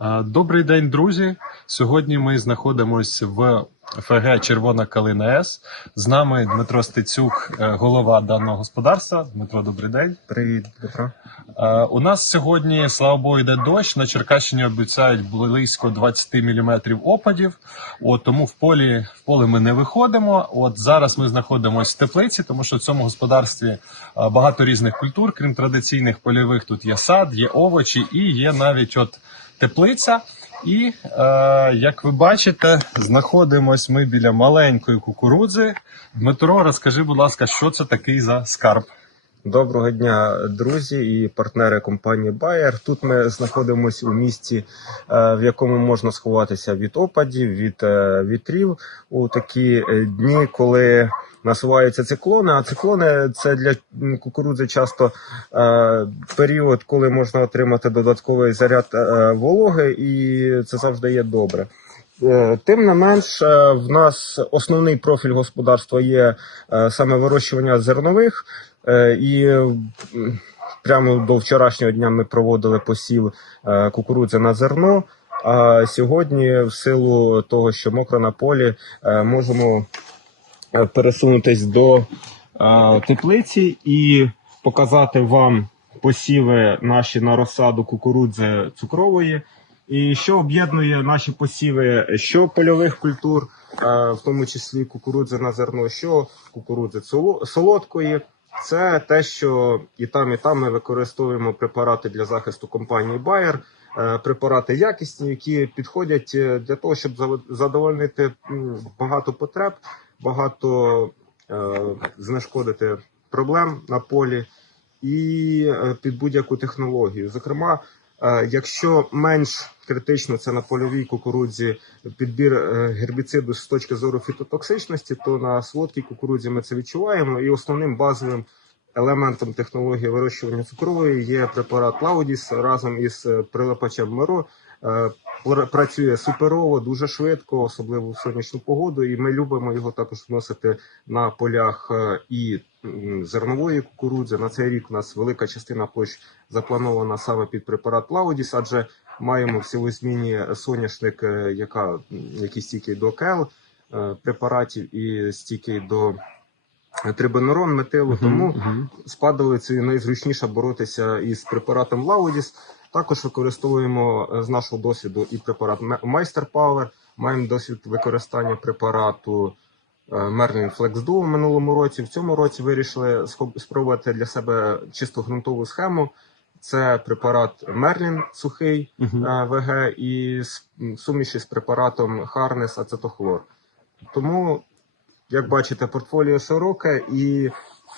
Е, Добрий день, друзі. Сьогодні ми знаходимося в ФГ Червона Калина С. З нами Дмитро Стецюк, е, голова даного господарства. Дмитро, добрий день. Привіт, Дмитро. Е, У нас сьогодні, слава Богу, йде дощ. На Черкащині обіцяють близько 20 мм опадів. От тому в полі в поле ми не виходимо. От зараз ми знаходимося в теплиці, тому що в цьому господарстві багато різних культур, крім традиційних польових. Тут є сад, є овочі і є навіть от теплиця. І е, як ви бачите, знаходимось ми біля маленької кукурудзи. Дмитро, розкажи, будь ласка, що це такий за скарб? Доброго дня, друзі і партнери компанії Bayer. Тут ми знаходимося у місті, е, в якому можна сховатися від опадів, від е, вітрів у такі е, дні, коли насуваються циклони. А циклони це для кукурудзи часто е, період, коли можна отримати додатковий заряд е, вологи, і це завжди є добре. Е, Тим не менш, е, в нас основний профіль господарства є е, саме вирощування зернових. І прямо до вчорашнього дня ми проводили посів кукурудзи на зерно. А сьогодні, в силу того, що мокро на полі, можемо пересунутись до е, теплиці і показати вам посіви наші на розсаду кукурудзи цукрової. І що об'єднує наші посіви, що польових культур, е, в тому числі кукурудзи на зерно, що кукурудзи солодкої. Це те, що і там, і там ми використовуємо препарати для захисту компанії Bayer, е, препарати якісні, які підходять е, для того, щоб задовольнити багато потреб, багато е, знешкодити проблем на полі і е, під будь-яку технологію. Зокрема, е, якщо менш критично це на польовій кукурудзі підбір е, гербіциду з точки зору фітотоксичності, то на солодкій кукурудзі ми це відчуваємо. І основним базовим елементом технології вирощування цукрової є препарат Лаудіс разом із е, прилипачем Меро. Е, Працює суперово, дуже швидко, особливо в сонячну погоду, і ми любимо його також вносити на полях е, і зернової кукурудзи. На цей рік у нас велика частина площ запланована саме під препарат Лаудіс, адже маємо в силозміні соняшник, е, яка, який стійкий до КЕЛ препаратів і стійкий до трибенурон, метилу. Тому Мгм. з падалицею найзручніше боротися із препаратом Лаудіс. Також використовуємо е, з нашого досвіду і препарат Майстер Power. Маємо досвід використання препарату Merlin Flex Duo в минулому році. В цьому році вирішили спробувати для себе чисто ґрунтову схему. Це препарат Merlin сухий Мгм. е, ВГ і суміші з препаратом Harness ацетохлор. Тому, як бачите, портфоліо широке і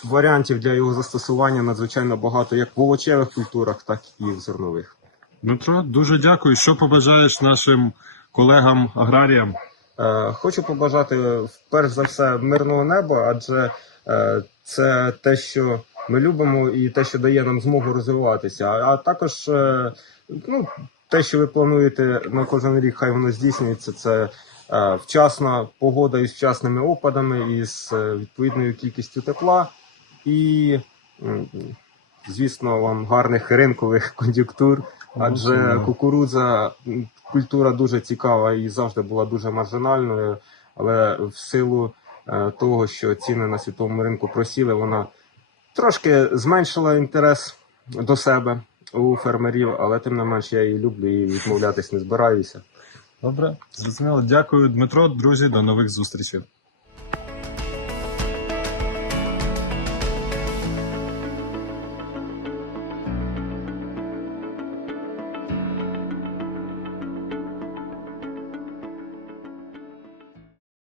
варіантів для його застосування надзвичайно багато як в овочевих культурах, так і в зернових. Дмитро, дуже дякую. Що побажаєш нашим колегам аграріям? Е, Хочу побажати перш за все мирного неба, адже е, це те, що ми любимо, і те, що дає нам змогу розвиватися. А, також е, ну, те, що ви плануєте на кожен рік, хай воно здійснюється. Це вчасна погода із вчасними опадами, із відповідною кількістю тепла і, звісно, вам гарних ринкових кон'юнктур. Адже кукурудза культура дуже цікава і завжди була дуже маржинальною, але в силу е, того, що ціни на світовому ринку просіли, вона трошки зменшила інтерес до себе у фермерів, але тим не менш я її люблю і відмовлятись не збираюся. Добре, зрозуміло. Дякую, Дмитро. Друзі, до нових зустрічей.